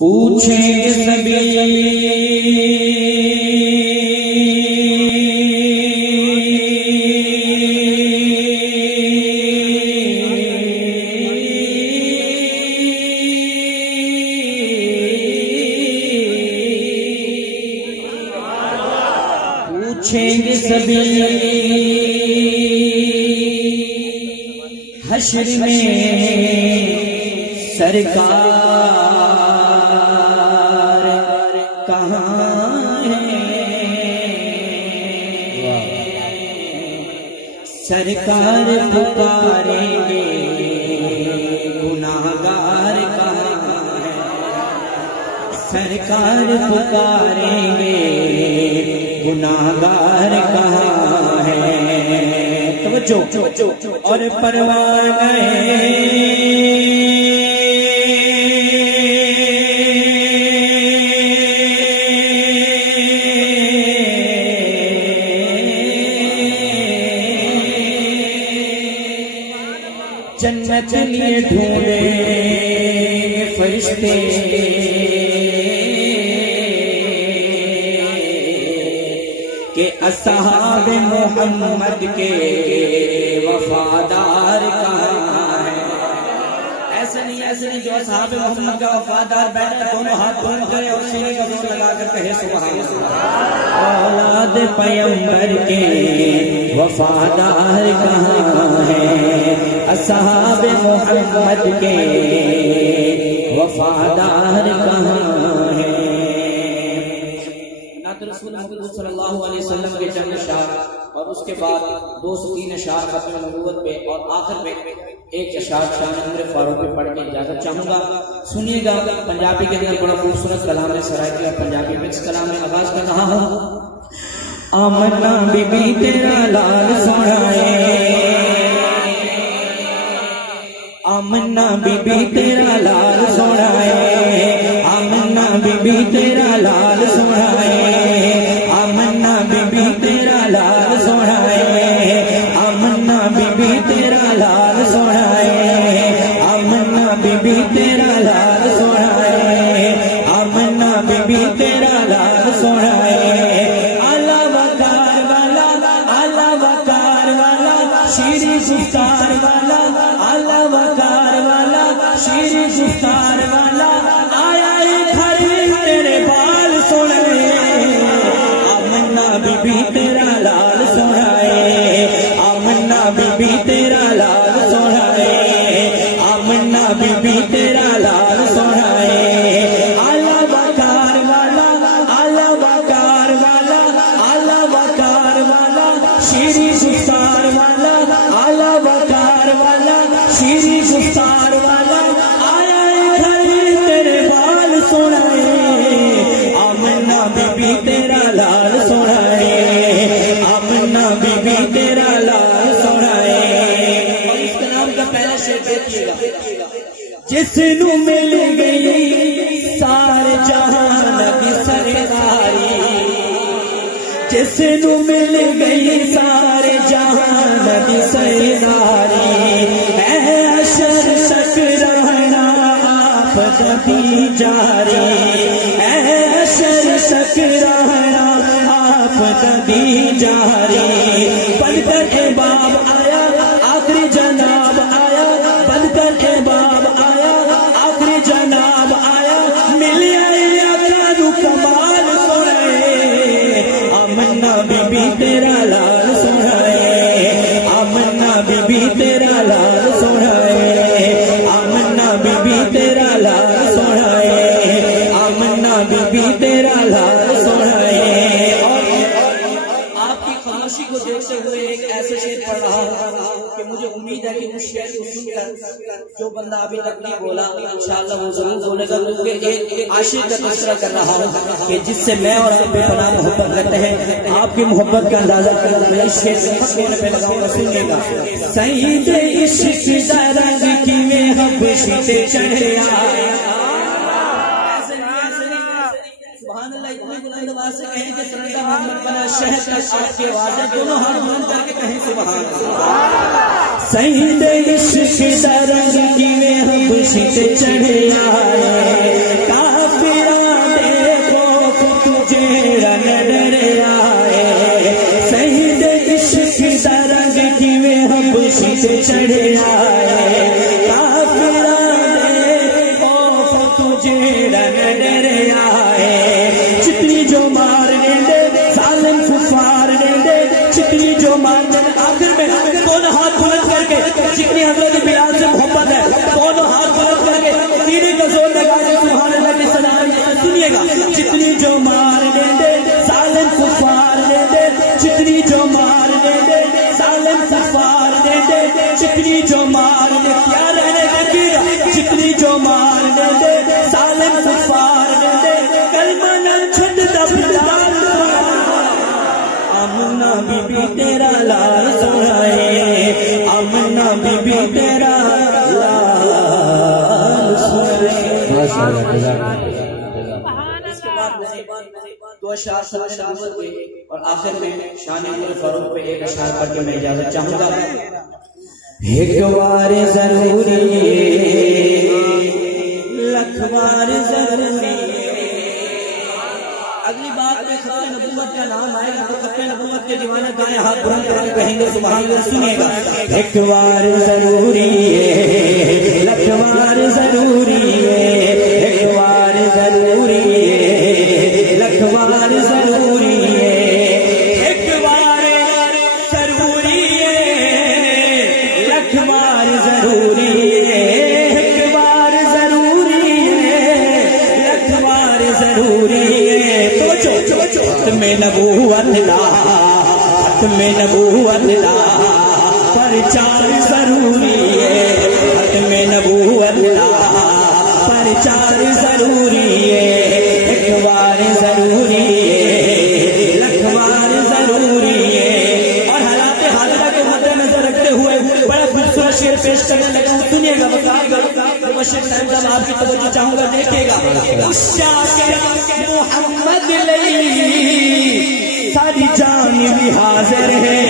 پوچھیں گے سبھی پوچھیں گے سبھی حشر میں سرکار سرکار پکاریں گے گناہگار کہاں ہے، سرکار پکاریں گے گناہگار کہاں ہے۔ توجہ اور پروانہ جنت لیے ڈھونڈیں گے فرشتے، کہ اصحاب محمد کے وفادار کہاں ہیں۔ ایسے نہیں جو اصحاب محمد کا وفادار بیٹھے دونوں ہاتھ بلند کرے اور سینے کا زور لگا کر کہے سبحان اللہ۔ اولاد پیغمبر کے وفادار کہاں ہیں، اصحاب محمد کے وفادار کہاں ہیں۔ نعت رسول محمد صلی اللہ علیہ وسلم کے چند اشعار اور اس کے بعد 2 سے 3 اشعار ختم نبوت پہ اور آخر پہ ایک اشعار شان عمر فاروق پہ پڑھ کے اجازت چاہوں گا۔ سنیے گا، پنجابی کے اندر بڑا خوبصورت کلام ہے، سرائکی اور پنجابی مکس کلام ہے۔ آغاز کر رہا ہوں۔ آمنہ بی بی تیرا لال سونا ہے، آمنہ بی بی تیرا لال سونا ہے، آمنہ بی بی تیرا لال سونا ہے، آمنہ بی بی تیرا لال سونا ہے، آمنہ بی بی تیرا لال سونا ہے، آمنہ بی بی تیرا لال سونا ہے، آمنہ بی بی تیرا لال سونا ہے۔ اعلیٰ وقار والا، اعلیٰ وقار والا، شیریں گفتار والا، اعلیٰ وقار والا، شیریں گفتار والا، آیا گھر تیرے بال سونے، آمنہ بی بی تیرا لال سونا ہے، آمنہ بی بی تیرا لال سونا ہے، آمنہ بی بی تیرا لال سونا ہے۔ اعلیٰ وقار والا، اعلیٰ وقار والا، اعلیٰ وقار والا، شیریں گفتار والا، اعلیٰ وقار والا، شیریں گفتار والا، آیا گھر تیرے بال سونا ہے، آمنہ بی بی تیرا لال سونا ہے، آمنہ بی بی تیرا لال سونا ہے۔ اور اس کلام کا پہلا شعر دیکھیے گا۔ جس نو مل گئی سارے جہان کی سرداری، جس نو مل گئی سارے جہان کی سرداری، اے اشر شک رہنا آپ کبھی جاری، اے اشر شک رہنا آپ کبھی جاری۔ بن کر احباب آیا آخری جناب آیا، بن کر احباب آیا آخری جناب آیا، مل آیا کانو کمال سونے، آمنہ بی بی تیرا لال سونا ہے، آمنہ بی بی تیرا لال سونا ہے، آمنہ بی بی تیرا لال سونا ہے، آمنہ بی بی تیرا لال سونا ہے۔ اور آپ کی خاموشی کو دیکھتے ہوئے ایک ایسے شعر پڑھ رہا ہوں کہ مجھے امید ہے کہ اس شعر کو سن کر جو بندہ ابھی تک نہیں بولا انشاءاللہ وہ ضرور بولے گا، کیونکہ ایک عاشق کا تذکرہ کر رہا ہوں کہ جس سے میں اور آپ بے پناہ محبت کرتے ہیں۔ آپ کی محبت کا اندازہ کرنا میں اس شعر سے خط ہونے پہ لگاؤں گا، سنیے گا۔ سعید عشق درد کی میں حبشی تے چڑھے آیا، سبحان اللہ، اتنی بلند آواز سے کہیں کہ سرندہ محمد بنا شہر کا آپ کی آواز ہے، دونوں ہاتھ بلند کر کے کہیں سبحان اللہ۔ سعید عشق درد کی میں حبشی تے چڑھے آئے، جیڑا ڈر آئے چتنی جو مارنے دے ظالم کفار دے چتنی جو مارنے دے آخر میں دونوں ہاتھ بلند کر کے جتنی حضرت بلال سے محبت ہے دونوں ہاتھ بلند کر کے سینے کا زور لگا کے سبحان اللہ کی صدا سنیے گا چتنی جو مارنے دے ظالم کفار دے چتنی جو مارنے دے ظالم کفار دے چتنی جو مارنے کیا رہنے دے چتنی جو مارنے دے ظالم کفار دے کلمہ نہ چھٹ دا بلال آمنہ بی بی تیرا لال سنائے آمنہ بی بی تیرا لال سنائے دو اشعار نبوت کے اور آخر میں شان عمر فاروق پہ ایک اشعار پڑھ کے میں اجازت چاہوں گا ایک بار ضروری لکھ بار ضروری اگلی بات میں ختم نبوت کا نام آئے گا تو ختم نبوت کے دیوانے دائیں ہاتھ بلند کر کے کہیں گے سبحان اللہ سنیے گا ایک بار ضروری ہے لکھ بار ضروری ہے ایک بار ضروری ہے لکھ بار ضروری ہے ایک بار ضروری ہے لکھ بار ضروری ہے ایک بار ضروری ہے لکھ بار ضروری ہے ختم نبوت لا ختم نبوت لا پرچار ضروری ہے ختم نبوت لا پرچار ضروری ہے ایک بار ضروری ہے لکھ بار ضروری ہے اور حالات حاضرہ کے مد نظر رکھتے ہوئے بڑا خوبصورت شعر پیش کرنے لگا ہوں سنیے گا بتائے گا مبشر صاحب جب آپ کی توجہ چاہوں گا دیکھے گا شاکر محمد لئی ساری جان بھی حاضر ہے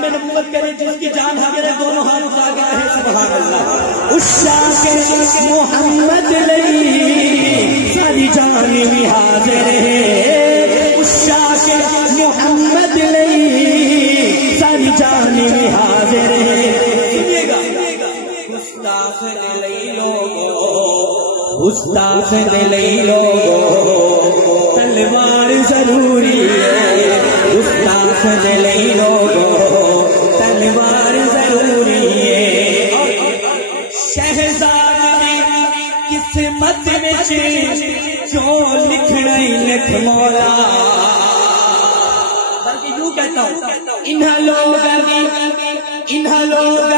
میں نبوت کرے جس کی جان حاضر ہے دونوں ہاتھ اٹھا کے رہے سبحان اللہ اس شاکر محمد لئی ساری جان بھی حاضر ہے اس شاکر محمد لئی ساری جان بھی حاضر ہے سنیے گا گستاخ لئی لوگو گستاخ لئی لوگو تلوار ضروری ہے گستاخ لئی لوگو تلوار ضروری ہے شہزاد نے قسمت میں جو لکھنا ہی لکھ مولا بلکہ یوں کہتا ہوں انہا لوگا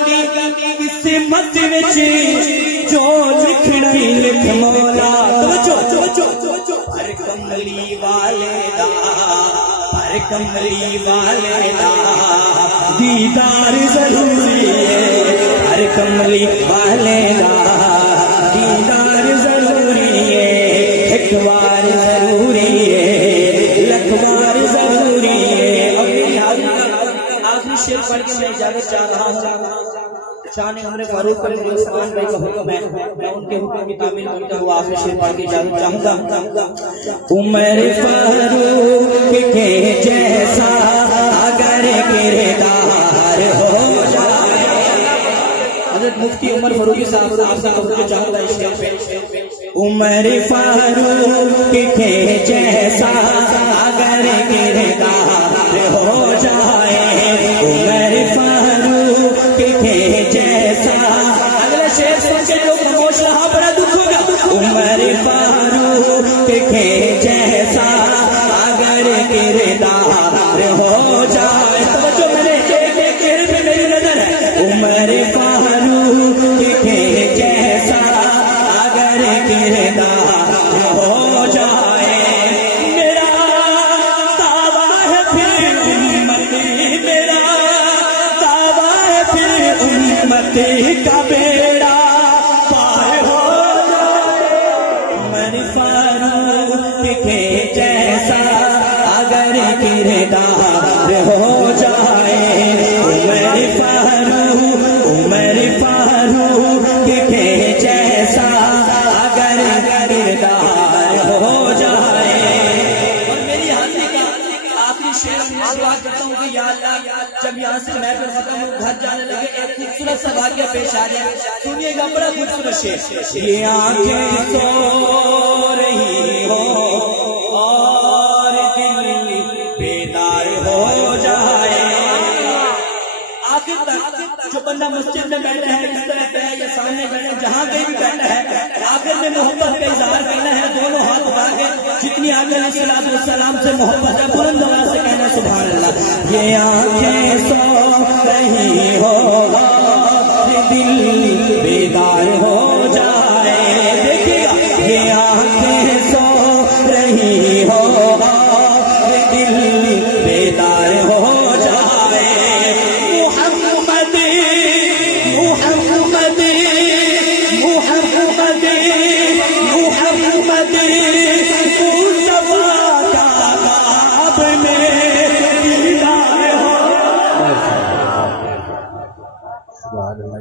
دی قسمت میں جو لکھنا ہی لکھ مولا پر کملی والے دا دیدار ضروری ہے ہر کملی والے دا دیدار ضروری ہے ایک بار ضروری ہے لکھ بار ضروری ہے آخری شعر پڑھ کے میں اجازت چاہ رہا ہوں شان عمر فاروق پر جو عثمان بھائی کا حکم ہے میں ان کے حکم کی تعمیل کرتا ہوں آخری شعر پڑھ کے اجازت چاہوں گا عمر فاروق کے جیسا اگر کردار ہو جائے حضرت مفتی عمر فاروقی صاحب آپ سے توجہ چاہوں گا اس شعر پہ عمر فاروق کے جیسا اگر کردار ہو جائے عمر فاروق کے جیسا اگلا شعر سن کے جو خاموش رہا بڑا دکھ ہوگا عمر فاروق کے جیسا اگر کردار ہو جائے توجہ میرے ایک چہرے پہ میری نظر ہے عمر فاروق کے جیسا اگر کردار ہو جائے میرا دعویٰ ہے پھر امتی میرا دعویٰ ہے پھر امتی کا بیڑا پار ہو جائے عمر فاروق کے جیسا اگر کردار ہو جائے عمر فاروق کے جیسا اگر یہاں سے محفل ختم ہو گھر جانے لگے ایک خوبصورت سا واقعہ پیش آ جائے سنیے گا بڑا خوبصورت شعر یہ آنکھیں سو رہی ہو اور دل بیدار ہو جائے آخر تک جو بندہ مسجد میں بیٹھا ہے اس طرف ہے یا سامنے بیٹھا ہے جہاں کہیں بھی بیٹھا ہے آخر میں محبت کا اظہار کرنا ہے دونوں ہاتھ اٹھا کے جتنی آقا علیہ السلام سے محبت ہے بلند آواز سے کہنا سبحان اللہ یہ آنکھیں سو رہی ہو اور دل بیدار ہو جائے دیکھیے گا یہ آنکھیں سو رہی ہو اور دل بیدار ہو جائے محمد محمد محمد محمد مصطفیٰ کا خواب میں دیدار ہو